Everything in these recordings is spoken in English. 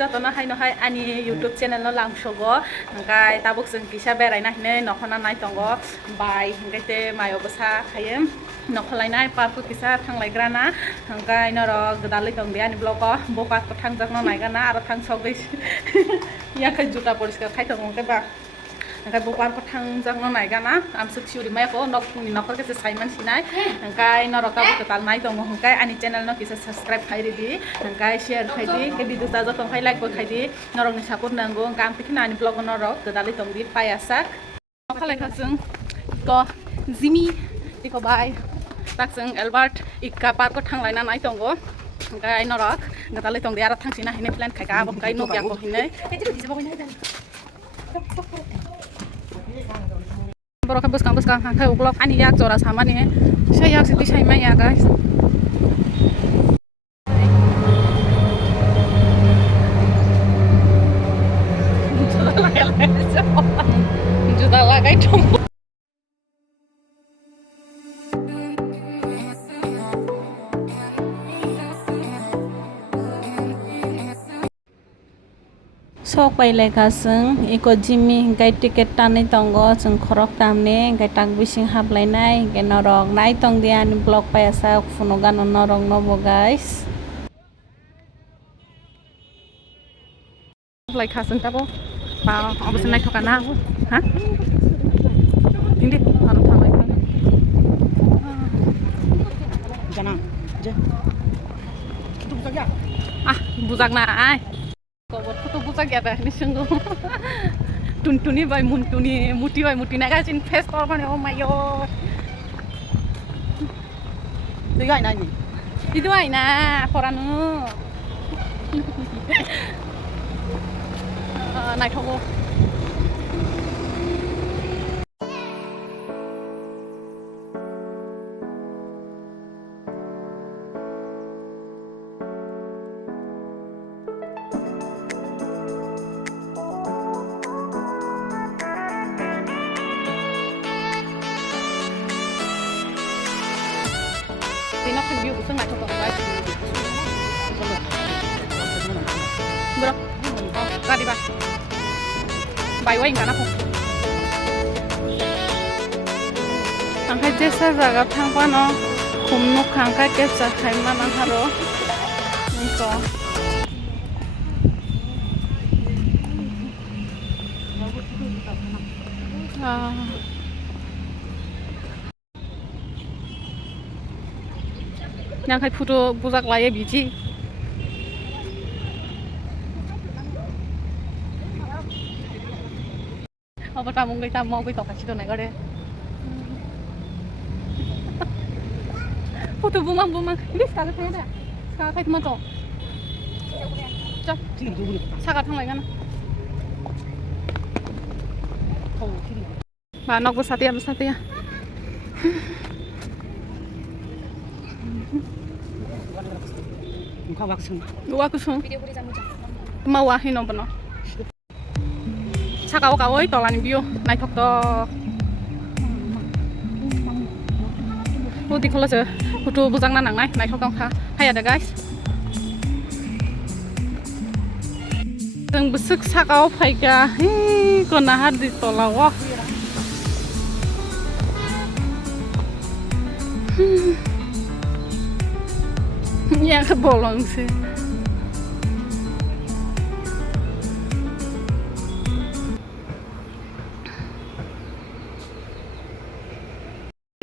jatona haino hai ani YouTube channel no langsogo hangkai tabuk जों kisa berai nahine nokhona nai tongo bai hangkai te mayo bosa khaye nokhlainai park kisa thanglaigrana hangkai norok godalai tongbe ani blog bo park ko thangjakno naigana aro thangsogoi yakai juta poriskar khaitongo hangkai ba hangkai bo park ko thanjakno naigana amsu thiuri maiko nokni nokor kese saiman sinai hangkai norok tabuk godal nai tongo hangkai ani channel no kisa subscribe khairi di hangkai share khaidi ke video ta jotong khai like bo khaidi norok ni support nango hangkai am tikina ani blog norok godalai tongbi payasak khalai khasung ko Jimmy iko bai takjung Albert ikka park ko thanglaina nai tongo hangkai norok godalai tongdi aro thangsina hine plan khaika abo hangkai nokya ko hine borok buskang hangkai uklok ani yak jora samani sai yak siti sai mai ya guys juta lagai dong sok pai lekha sung iko Jimmy hingkai ticket tanai tongo sung khorok tamne hingkai tak bising haplainai hingkai norok nai tongdi ani blog payasa phuno gano norok nobo guys lekha sung tabo ba obosan nai thokana ha hindi aro thamai jana je tu bujak ya bujak na ai kobor foto bujak ya ni sunggu tuntuni bai muti na gajin face kor bane oh my god tu gai na ni itu ai na poranu nai thogo nó không view của sân này không còn cái bro ra đi ba bài quay cả nó không thằng cái chết sao ra thằng qua nó không nút thằng cái chết sao hay mà nó tharo không có yang kai photo bujak laye biji apa tamu kita mau kita kasih tuh negara foto bumang ini sekarang saya ada sekarang saya cuma tuh cak sakat thang lagi kan ba nok besati ya Wakusung. Mau wahin apa no? Sakau kawoi tolan bio naik to. Uti kalau je, utu bujang nanang naik tok ka. Hai ada guys. Yang besuk sakau paiga, kona har di tolawa. Ya kebolong sih.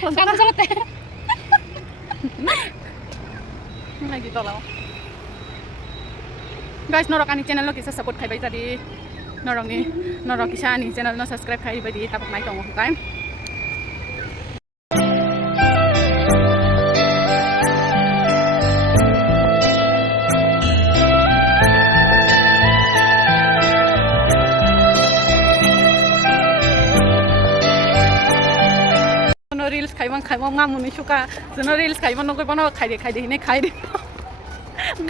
Kamu selesai. Lagi tolong. Guys, norok ani channel lo kisah support kai bai tadi. Norok kisah ani channel no subscribe kai bai di tapak nai tong kan. reels kaimang ngamuni suka jono reels kaimang nongkoi bono khaide hine khaide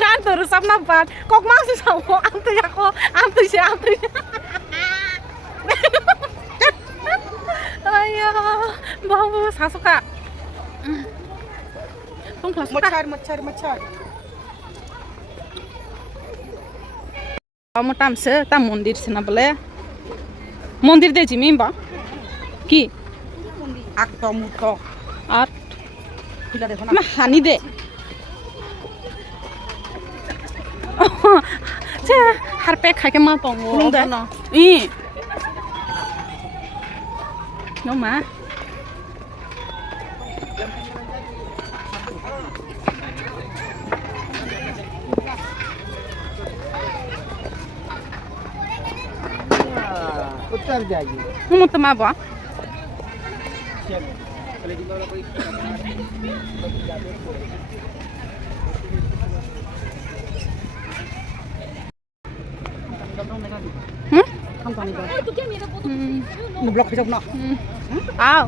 gan toru sapna bat kok masu sawo amtu yako amtu se ayo bawa sasuka tung machar Kamu tamse tam mondir sena bole. Mondir de jimi ba? Ki? Akto muto. Ar Pila দেখো না ma hani de. Ce harpe khai ke ma tongo. Kulung de? No. I. No ma. उत्तर जाएगी Mo to ma ba? Hmm? हम पानी का Hmm. Block पे जाओ ना Aw.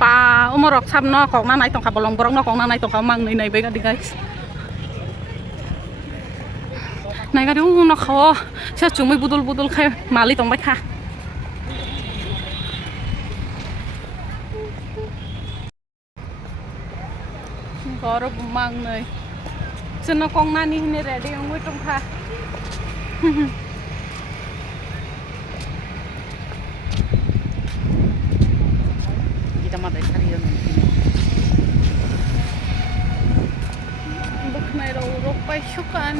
Pa umorok sam no kong na nai tong ka bolong borong no kong na nai tong ka mang nai nai be ga di guys. Nai ga du no kho. Sa chumui budul budul khai mali tong bai kha. Goro mang nai. Chen no kong na ni ne ready ngui tong kha. kita mah dari hari ini Buk nai ro ro pai shukan.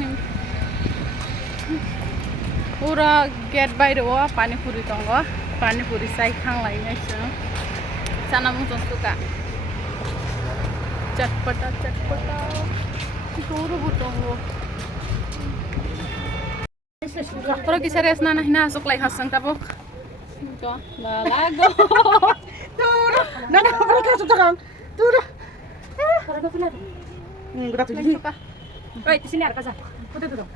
Ura get by the wa pani puri tongo. Pani puri sai khang lai nai cha. Sana mung tong suka. Chatpata chatpata. Goro butongo. Pero kisah resna nah hina asuk lai hasang tabok. Ko la lago. ना ना बड़ा क्या सोचा काम तू रा बड़ा तुझे Suka. ओए sini ada kaza foto tu dong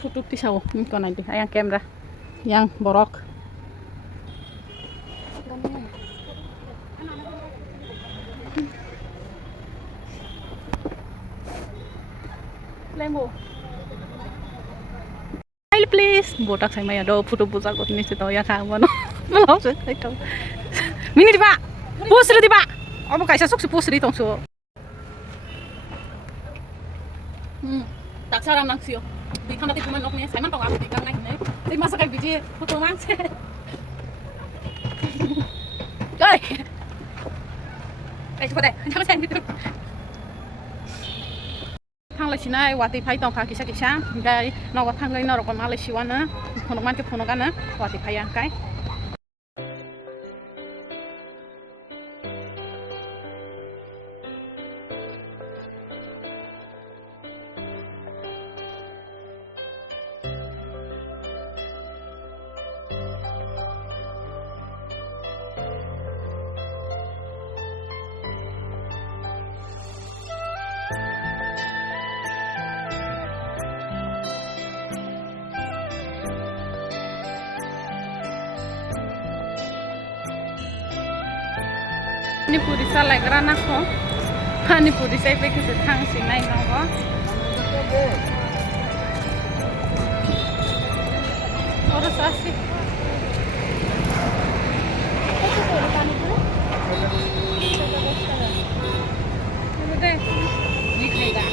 Tutup di sawo. Ko nanti ayang kamera. Yang borok. Lembo. Smile please. Botak saya maya do foto pusa ko ni sito ya ka mo no. Malo se ito. Mini di ba? Pusri di ba? Amo kaisa sok si pusri tong so. Tak saran nang sio. Di kan nanti kuman oknya saya man tong aku di kang naik. Di masa kay biji foto man se. Gai. eh coba deh jangan saya gitu Thang lai sinai wati phai tong kha kisa kisa. Gai no wa thang gai no ro ma lai siwana. Phono man ke phono kana wati phai yang kai. Pani puri sa lai grana ko. Pani puri sai pe kise thang sinai no go. Oro sasi. Udah. Ni khaida.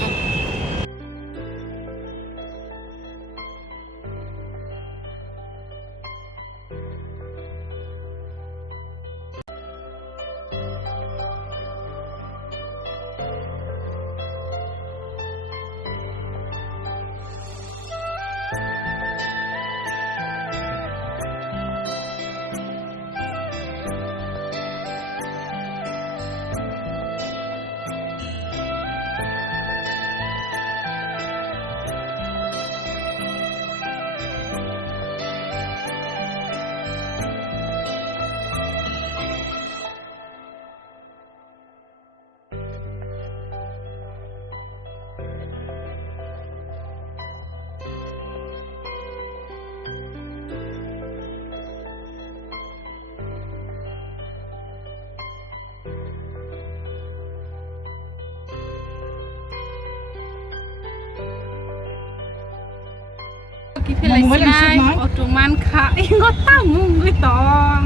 Sinai otoman kha ingot tamung gitong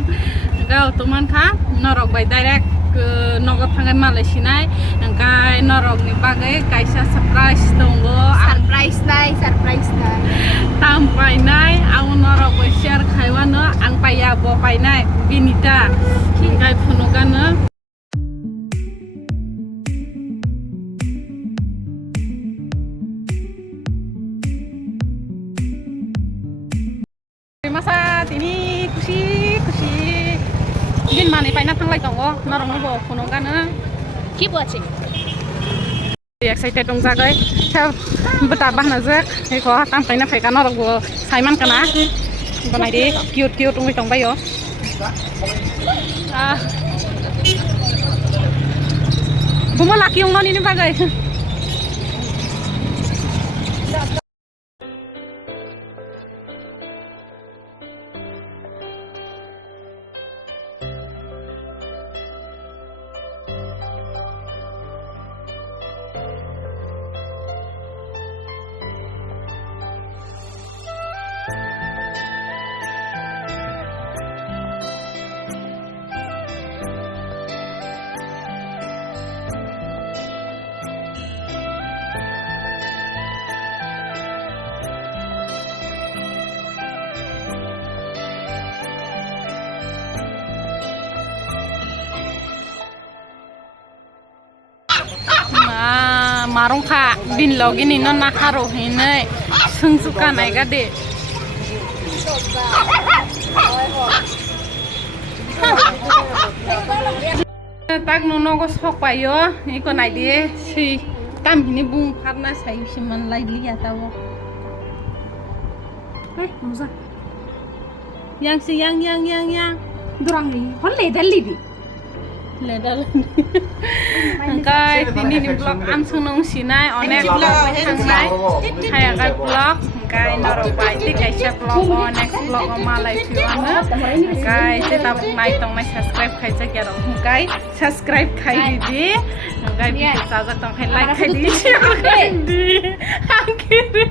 ga otoman kha norok bai direct nogot thangai malai sinai angkai norok ni bagai kaisa surprise tongo Surprise nai. bo painai binita hingai phunugana masa ini kusi din mani paina thanglai tongo narong bo phunugana কি বলছে excited dong jagai ta beta bahna jak eko tam paina phaika narong bo saiman kana banai de cute ungoi tong bayo bumo laki ong noni ni bagai marong kha bin login ino na kharo hinai sungsuka nai ga de tak nono go sok payo iko nai de si tam hini bung kharna sai siman lai liya tawo muza yang si yang durang ni holle dallibi ledal angkai tini ni blog am sunung sinai onek blog hangnai haya kai blog angkai noro pai ti kai sha blog on next blog on malai fiwana angkai tetap mai tong mai subscribe khai ja kero angkai subscribe khai di angkai video sajak tong khai like khai di di angkiri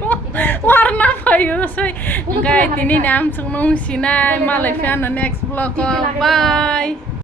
warna payo soi angkai tini nam sunung sinai malai fiwana next blog bye